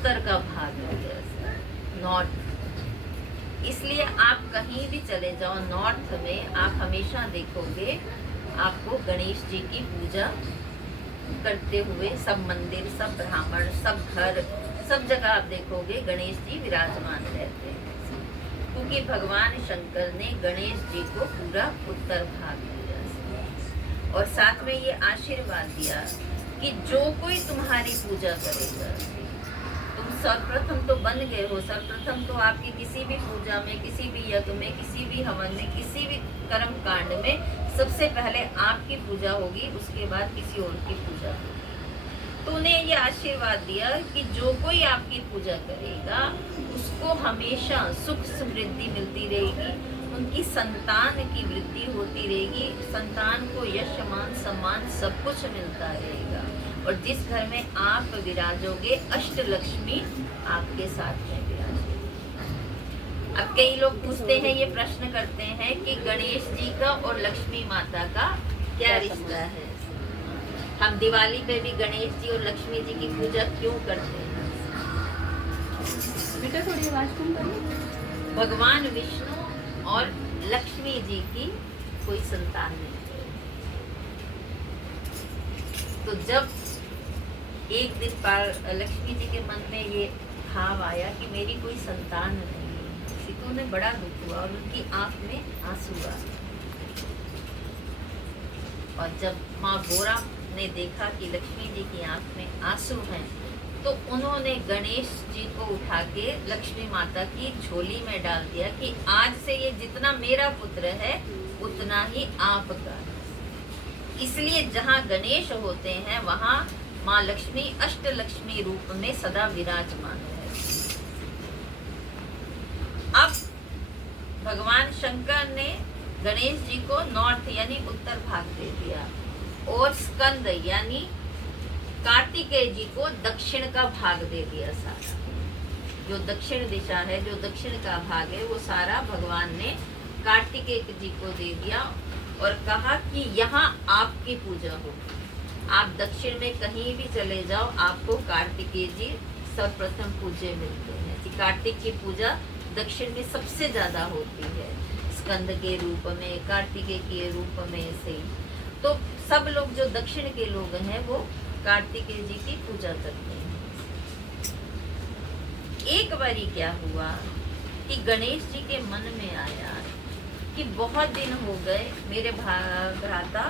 उत्तर का भाग है, नॉर्थ। इसलिए आप कहीं भी चले जाओ नॉर्थ में, आप हमेशा देखोगे आपको गणेश जी की पूजा करते हुए सब मंदिर, सब ब्राह्मण, सब घर, सब जगह आप देखोगे गणेश जी विराजमान रहते हैं, क्योंकि भगवान शंकर ने गणेश जी को पूरा उत्तर भाग दिया और साथ में ये आशीर्वाद दिया कि जो कोई तुम्हारी पूजा करेगा, तुम सर्वप्रथम तो बन गए हो, सर्वप्रथम तो आपकी किसी भी पूजा में, किसी भी यज्ञ में, किसी भी हवन में, किसी भी कर्म कांड में सबसे पहले आपकी पूजा होगी, उसके बाद किसी और की पूजा होगी। तो उन्हें ये आशीर्वाद दिया कि जो कोई आपकी पूजा करेगा उसको हमेशा सुख समृद्धि मिलती रहेगी, उनकी संतान की वृद्धि होती रहेगी, संतान को यश मान सम्मान सब कुछ मिलता रहेगा, और जिस घर में आप विराजोगे अष्ट लक्ष्मी आपके साथ में विराजेगी। अब कई लोग पूछते हैं, ये प्रश्न करते हैं कि गणेश जी का और लक्ष्मी माता का क्या रिश्ता है, हम दिवाली पे भी गणेश जी और लक्ष्मी जी की पूजा क्यों करते हैं? बेटा थोड़ी आवाज कम करो। भगवान विष्णु और लक्ष्मी जी की कोई संतान नहीं, तो जब एक दिन पर लक्ष्मी जी के मन में ये भाव आया कि मेरी कोई संतान नहीं है, तो उन्हें बड़ा दुख हुआ और उनकी आंख में आंसू आ गए। और जब माँ गोरा ने देखा कि लक्ष्मी जी की आंख में आंसू हैं, तो उन्होंने गणेश जी को उठा के लक्ष्मी माता की झोली में डाल दिया कि आज से ये जितना मेरा पुत्र है उतना ही आपका। इसलिए जहाँ गणेश होते हैं वहाँ माँ लक्ष्मी अष्ट लक्ष्मी रूप में सदा विराजमान है। अब भगवान शंकर ने गणेश जी को नॉर्थ यानी उत्तर भाग दे दिया और स्कंद यानी कार्तिकेय जी को दक्षिण का भाग दे दिया। सारा जो दक्षिण दिशा है, जो दक्षिण का भाग है, वो सारा भगवान ने कार्तिकेय जी को दे दिया और कहा कि यहाँ आपकी पूजा हो। आप दक्षिण में कहीं भी चले जाओ, आपको कार्तिकेय जी सर्वप्रथम पूज्य मिलते हैं। कार्तिक की पूजा दक्षिण में सबसे ज्यादा होती है, स्कंद के रूप में, कार्तिकेय के रूप में से। तो सब लोग जो दक्षिण के लोग हैं वो कार्तिकेय जी की पूजा करते हैं। एक बारी क्या हुआ कि गणेश जी के मन में आया कि बहुत दिन हो गए, मेरे भ्राता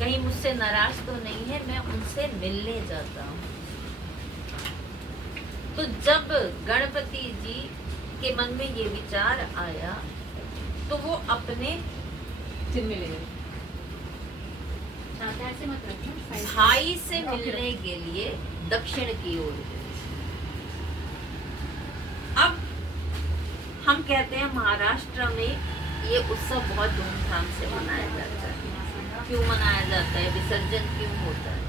कहीं मुझसे नाराज तो नहीं है, मैं उनसे मिलने जाता हूँ। तो जब गणपति जी के मन में ये विचार आया तो वो अपने भाई से मिलने के लिए दक्षिण की ओर गए। अब हम कहते हैं महाराष्ट्र में ये उत्सव बहुत धूमधाम से मनाया जाता है। क्यों मनाया जाता है, विसर्जन क्यों होता है?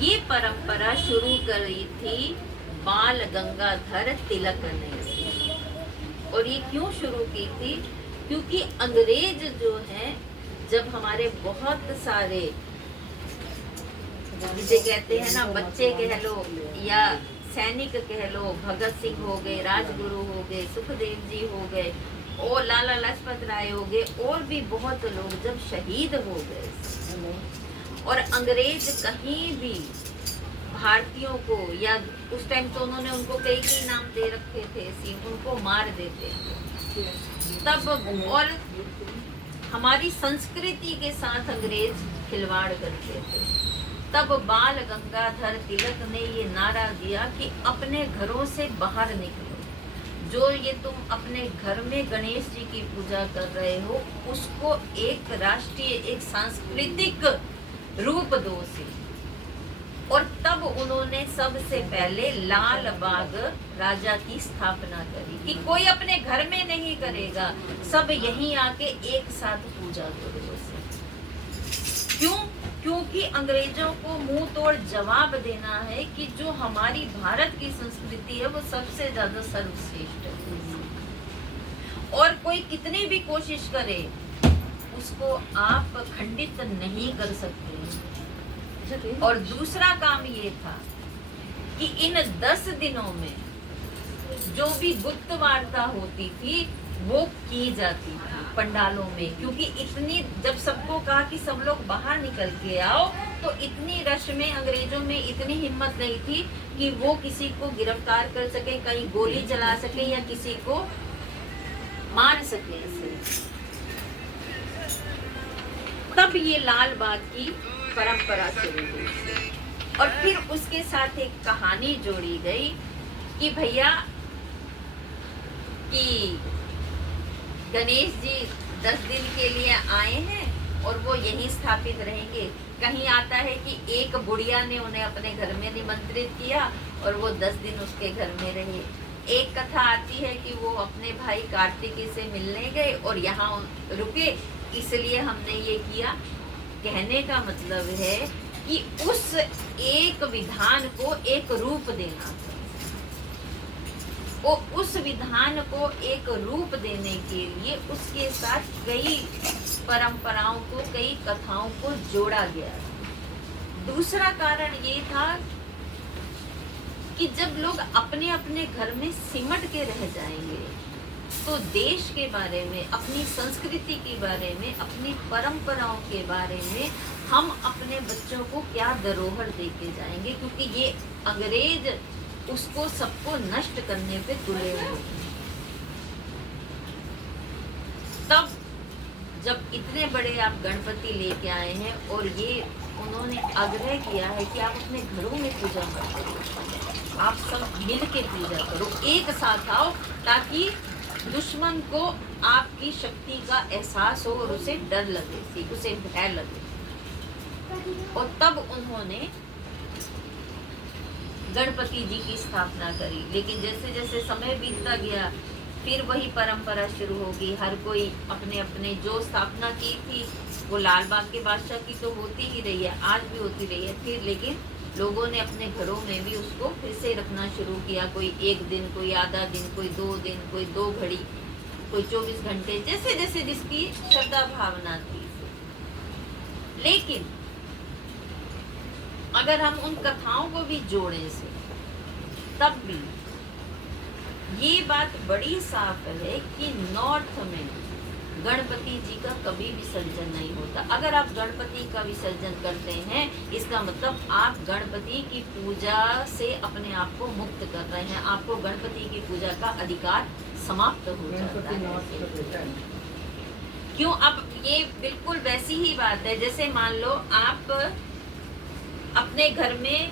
ये परंपरा शुरू करी थी बाल गंगाधर तिलक ने। और ये क्यों शुरू की थी? क्योंकि अंग्रेज जो हैं, जब हमारे बहुत सारे जिसे कहते हैं ना बच्चे कह लो या सैनिक कह लो, भगत सिंह हो गए, राजगुरु हो गए, सुखदेव जी हो गए और लाला लाजपत राय हो गए, और भी बहुत लोग जब शहीद हो गए और अंग्रेज कहीं भी भारतीयों को, या उस टाइम तो उन्होंने उनको कई नाम दे रखे थे, उनको मार देते थे तब, और हमारी संस्कृति के साथ अंग्रेज खिलवाड़ करते थे। तब बाल गंगाधर तिलक ने ये नारा दिया कि अपने घरों से बाहर निकलो, जो ये तुम अपने घर में गणेश जी की पूजा कर रहे हो उसको एक राष्ट्रीय, एक सांस्कृतिक रूप दो से। और तब उन्होंने सबसे पहले लाल बाग राजा की स्थापना करी कि कोई अपने घर में नहीं करेगा, सब यहीं आके एक साथ पूजा करो। क्यों? क्योंकि अंग्रेजों को मुंह तोड़ जवाब देना है कि जो हमारी भारत की संस्कृति है वो सबसे ज्यादा सर्वश्रेष्ठ है, और कोई कितनी भी कोशिश करे उसको आप खंडित नहीं कर सकते। और दूसरा काम ये था कि इन 10 दिनों में जो भी गुप्त वार्ता होती थी वो की जाती थी पंडालों में, क्योंकि इतनी जब सबको कहा कि सब लोग बाहर निकल के आओ, तो इतनी रश में अंग्रेजों में इतनी हिम्मत नहीं थी कि वो किसी को गिरफ्तार कर सके, कहीं गोली चला सके या किसी को मार सके ऐसे। तब ये लाल बाग की परंपरा शुरू हुई और फिर उसके साथ एक कहानी जोड़ी गई कि भैया कि गणेश जी 10 दिन के लिए आए हैं और वो यहीं स्थापित रहेंगे। कहीं आता है कि एक बुढ़िया ने उन्हें अपने घर में निमंत्रित किया और वो 10 दिन उसके घर में रहे। एक कथा आती है कि वो अपने भाई कार्तिकेय से मिलने गए और यहाँ रुके, इसलिए हमने ये किया। कहने का मतलब है कि उस एक विधान को एक रूप देना, और उस विधान को एक रूप देने के लिए उसके साथ कई परंपराओं को, कई कथाओं को जोड़ा गया। दूसरा कारण ये था कि जब लोग अपने अपने घर में सिमट के रह जाएंगे तो देश के बारे में, अपनी संस्कृति के बारे में, अपनी परंपराओं के बारे में हम अपने बच्चों को क्या धरोहर देके जाएंगे, क्योंकि ये अंग्रेज उसको सबको नष्ट करने पे तुले हुए। तब जब इतने बड़े आप गणपति लेके आए हैं और ये उन्होंने आग्रह किया है कि आप अपने घरों में पूजा मत करो, आप सब मिल के पूजा करो, एक साथ आओ, ताकि दुश्मन को आपकी शक्ति का एहसास हो और उसे डर लगे, उसे भय लगे। और तब उन्होंने गणपति जी की स्थापना करी। लेकिन जैसे जैसे समय बीतता गया फिर वही परंपरा शुरू होगी। हर कोई अपने अपने जो स्थापना की थी वो लाल बाग के बादशाह की तो होती ही रही है, आज भी होती रही है। फिर लेकिन लोगों ने अपने घरों में भी उसको फिर से रखना शुरू किया। कोई 1 दिन, कोई आधा दिन, कोई 2 दिन, कोई 2 घड़ी, कोई 24 घंटे, जैसे जैसे जिसकी श्रद्धा भावना थी। लेकिन अगर हम उन कथाओं को भी जोड़ें से, तब भी ये बात बड़ी साफ है कि नॉर्थ में गणपति जी का कभी विसर्जन नहीं होता। अगर आप गणपति का विसर्जन करते हैं, इसका मतलब आप गणपति की पूजा से अपने आप को मुक्त कर रहे हैं। आपको गणपति की पूजा का अधिकार समाप्त हो जाता है। क्यों? अब ये बिल्कुल वैसी ही बात है जैसे मान लो आप अपने घर में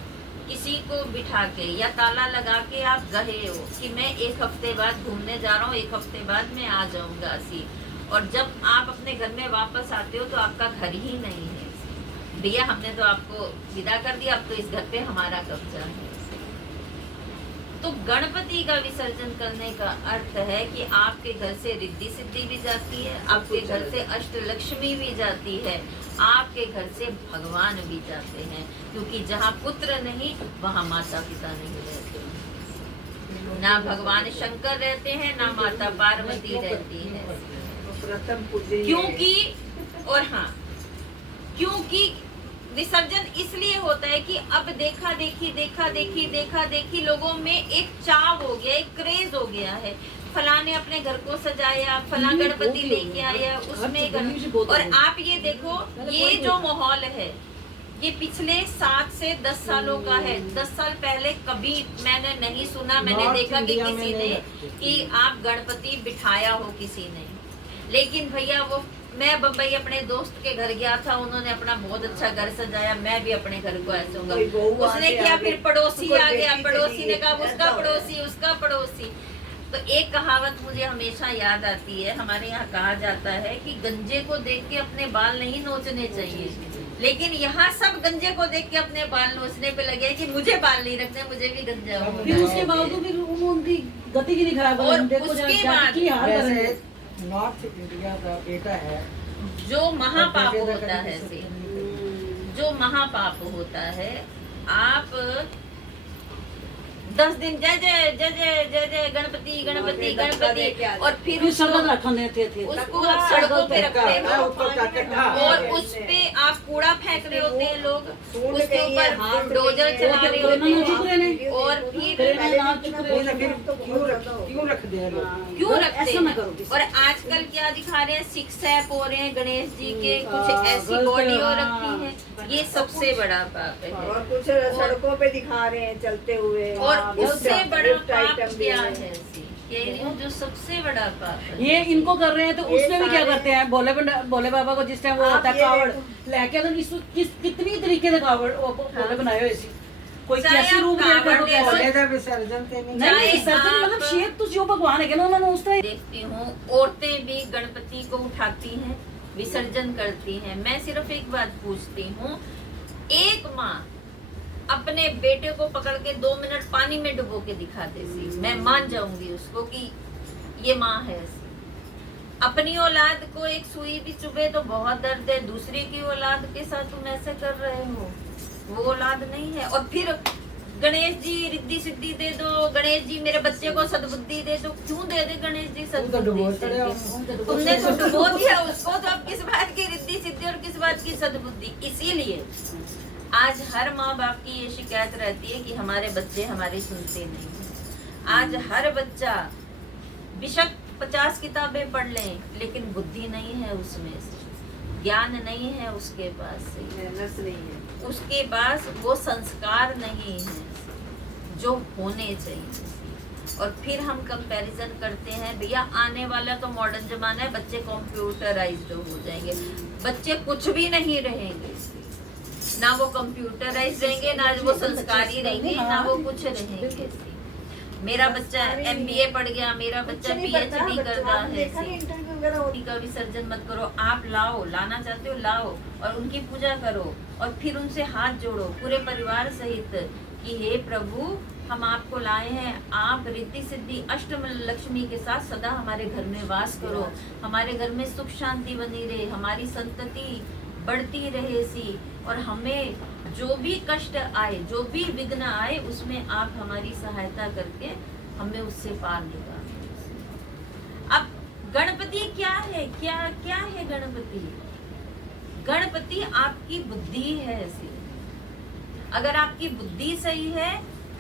किसी को बिठा के या ताला लगा के आप गए हो कि मैं 1 हफ्ते बाद घूमने जा रहा हूँ, 1 हफ्ते बाद मैं आ जाऊंगा ऐसी, और जब आप अपने घर में वापस आते हो तो आपका घर ही नहीं है। भैया हमने तो आपको विदा कर दिया, अब तो इस घर पे हमारा कब्जा है। तो गणपति का विसर्जन करने का अर्थ है कि आपके घर से रिद्धि सिद्धि भी जाती है, आपके घर से अष्टलक्ष्मी भी जाती है, आपके घर से भगवान भी जाते हैं। क्योंकि जहाँ पुत्र नहीं वहाँ माता पिता नहीं रहते, ना भगवान शंकर रहते हैं, ना माता पार्वती रहती है। क्योंकि विसर्जन इसलिए होता है कि अब देखा देखी लोगों में एक चाव हो गया, एक क्रेज हो गया है। फला ने अपने घर को सजाया, फला गणपति लेके आया, उसमें और आप ये देखो, ये जो माहौल है ये पिछले 7 से 10 सालों का है। 10 साल पहले कभी मैंने नहीं सुना, मैंने देखा कि किसी ने कि आप गणपति बिठाया हो किसी ने। लेकिन भैया वो मैं बम्बई अपने दोस्त के घर गया था, उन्होंने अपना बहुत अच्छा घर सजाया, मैं भी अपने घर को ऐसे होगा। उसने किया, फिर पड़ोसी आ गया, पड़ोसी ने कहा उसका पड़ोसी, उसका पड़ोसी। तो एक कहावत मुझे हमेशा याद आती है, हमारे यहाँ कहा जाता है कि गंजे को देख के अपने बाल नहीं नोचने चाहिए, लेकिन यहाँ सब गंजे को देख के अपने बाल नोचने पे लगे कि मुझे बाल नहीं रखने, मुझे भी गंजा हो। फिर उसके बावजूद फिर उनकी गति की नहीं खराब और उसके बाद नॉर्थ इंडिया का बेटा है जो महापाप होता है, जो महापाप होता है, आप 10 दिन जय जय जय जय जय जय गणपति गणपति गणपति, और फिर उसको आप सड़कों पे रखते हो और उस पे आप कूड़ा फेंक रहे होते हैं लोग, उसके ऊपर डोजर चला रहे होते हैं, और वही ना, फिर क्यों रख दिया लोग? क्यों रखते ऐसा ना करो हैं? किसी और आजकल क्या दिखा रहे हैं, सिक्स ऐप हो रहे हैं गणेश जी के, हाँ, कुछ ऐसी गलत, बॉडी हो हाँ, रखी है, ये सबसे बड़ा पाप है। और कुछ सड़कों पे दिखा रहे हैं चलते हुए। और हाँ, उससे गिफ्ट बड़ा आइटम पाप दे क्या रहे हैं। है? कह रही हूँ जो सबसे बड़ा पाप है ये इनको कर रहे हैं तो ये उसमें भी क्या सारे- करते हैं, भोले बाबा को जिस टाइम वो आप होता है ये कावड़ देखो। लेके तो कितनी तरीके से कावड़ वो भोले बनाए हुए सी कोई चाहे कैसी आप रूप दे कावड़ को ले कैसे भोले दा विसर्जन थे नहीं। नहीं चाहे सर्जन आप- मतलब शेप तो जो भगवान है ना उन्होंने उस तरह देखती हूँ औरतें भी गणपति को उठाती हैं, विसर्जन करती हैं। मैं सिर्फ एक बात पूछती हूँ, एक माँ अपने बेटे को पकड़ के 2 मिनट पानी में डुबो के दिखा देती, मैं मान जाऊंगी उसको कि ये माँ है। अपनी औलाद को एक सुई भी चुभे तो बहुत दर्द है, दूसरे की औलाद के साथ तुम ऐसे कर रहे हो, वो औलाद नहीं है। और फिर गणेश जी रिद्धि सिद्धि दे दो, गणेश जी मेरे बच्चे को सद्बुद्धि दे दो। क्यों दे दे गणेश जी तो डुबो चढ़े हो। सद्बुद्धि? तुमने तो डुबो दिया उसको, तो अब किस बात की रिद्धि सिद्धि और किस बात की सद्बुद्धि? इसीलिए आज हर माँ बाप की ये शिकायत रहती है कि हमारे बच्चे हमारी सुनते नहीं हैं। आज हर बच्चा बेशक 50 किताबें पढ़ लें, लेकिन बुद्धि नहीं है उसमें से, ज्ञान नहीं है उसके पास से, मैनर्स नहीं है। उसके पास वो संस्कार नहीं है जो होने चाहिए। और फिर हम कंपैरिजन करते हैं, भैया आने वाला तो मॉडर्न जमाना है, बच्चे कंप्यूटराइज्ड हो जाएंगे। बच्चे कुछ भी नहीं रहेंगे, ना वो कंप्यूटराइज रहेंगे, ना वो संस्कारी रहेंगे, ना वो कुछ रहेंगे। मेरा बच्चा MBA पढ़ गया, मेरा बच्चा PhD करता है, इंटरव्यू वगैरह होती उनका विसर्जन मत करो। आप लाओ, लाना चाहते हो लाओ, और उनकी पूजा करो, और फिर उनसे हाथ जोड़ो पूरे परिवार सहित कि हे प्रभु, हम आपको लाए हैं, आप रिद्धि सिद्धि अष्टम लक्ष्मी के साथ सदा हमारे घर में वास करो, हमारे घर में सुख शांति बनी रहे, हमारी संतति बढ़ती रहे सी, और हमें जो भी कष्ट आए, जो भी विघ्न आए, उसमें आप हमारी सहायता करके हमें उससे पार निकालो। अब गणपति क्या है? क्या क्या है गणपति? गणपति आपकी बुद्धि है ऐसी। अगर आपकी बुद्धि सही है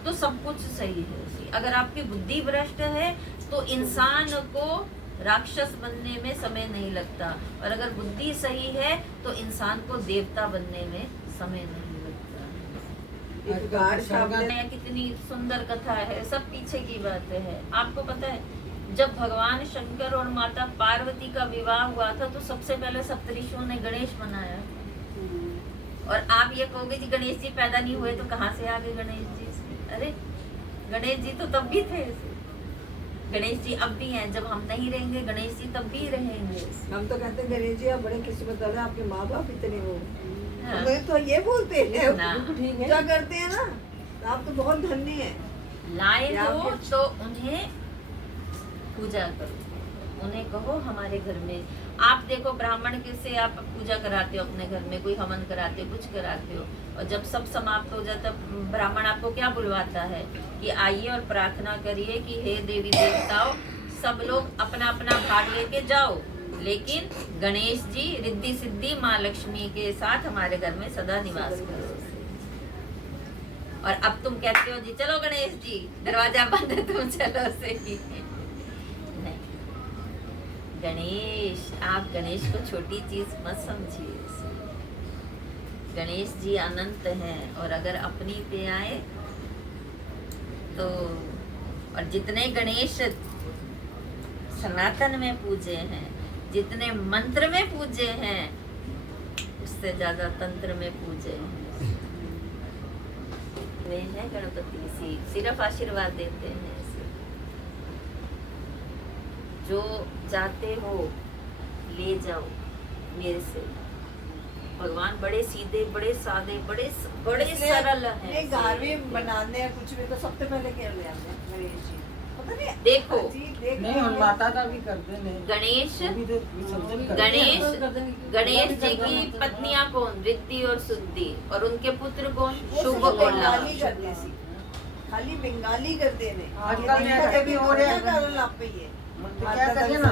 तो सब कुछ सही है। अगर आपकी बुद्धि भ्रष्ट है तो इंसान को राक्षस बनने में समय नहीं लगता, और अगर बुद्धि सही है तो इंसान को देवता बनने में समय नहीं लगता। एक गाढ़ सामने कितनी सुंदर कथा है, सब पीछे की बात है। आपको पता है, जब भगवान शंकर और माता पार्वती का विवाह हुआ था तो सबसे पहले सप्तऋषियों ने गणेश बनाया। और आप ये कहोगे कि गणेश जी पैदा नहीं हुए तो कहाँ से आ गए गणेश जी? अरे गणेश जी तो तब भी थे, गणेश जी अब भी हैं। जब हम नहीं रहेंगे गणेश जी तब भी रहेंगे। हम तो कहते हैं गणेश जी आप बड़े किस्मत वाले, आपके माँ बाप इतने हो। हाँ। हम लोग तो ये बोलते हैं, ना। ठीक है। क्या करते हैं ना, आप तो बहुत धन्य हैं। लाए या हो फिर- तो उन्हें पूजा करो, उन्हें कहो हमारे घर में। आप देखो ब्राह्मण से आप पूजा कराते हो अपने घर में, कोई हवन कराते हो, कुछ कराते हो, और जब सब समाप्त हो जाता ब्राह्मण आपको क्या बुलवाता है कि आइए और प्रार्थना करिए कि हे देवी देवताओं, सब लोग अपना अपना भाग लेके जाओ, लेकिन गणेश जी रिद्धि सिद्धि माँ लक्ष्मी के साथ हमारे घर में सदा निवास करो। और अब तुम कहते हो जी चलो गणेश जी, दरवाजा बंद है, तुम चलो से ही नहीं। गणेश, आप गणेश को छोटी चीज मत समझिए। गणेश जी अनंत हैं, और अगर अपनी पे आए तो, और जितने गणेश सनातन में पूजे हैं, जितने मंत्र में पूजे हैं, उससे ज्यादा तंत्र में पूजे हैं। वे हैं गणपति, सिर्फ आशीर्वाद देते हैं। जो चाहते हो ले जाओ मेरे से। भगवान बड़े सीधे, बड़े सादे, बड़े सरल हैं। घर में बनाने हैं कुछ भी तो सबसे पहले क्या ले आते हैं गणेश जी, पता नहीं। देखो, नहीं हम माता का भी करते नहीं। गणेश वो भी तो विसर्जन करते गणेश गणेश जी की पत्नियां कौन? रिद्धि और शुद्धि, और उनके पुत्र कौन? वो शुभ सिर्फ और लाभ। बंगाली करते सी, खाली बंगाली करते ने। आजकल में कभी हो रहा है। आप पे ये मतलब क्या करिए ना,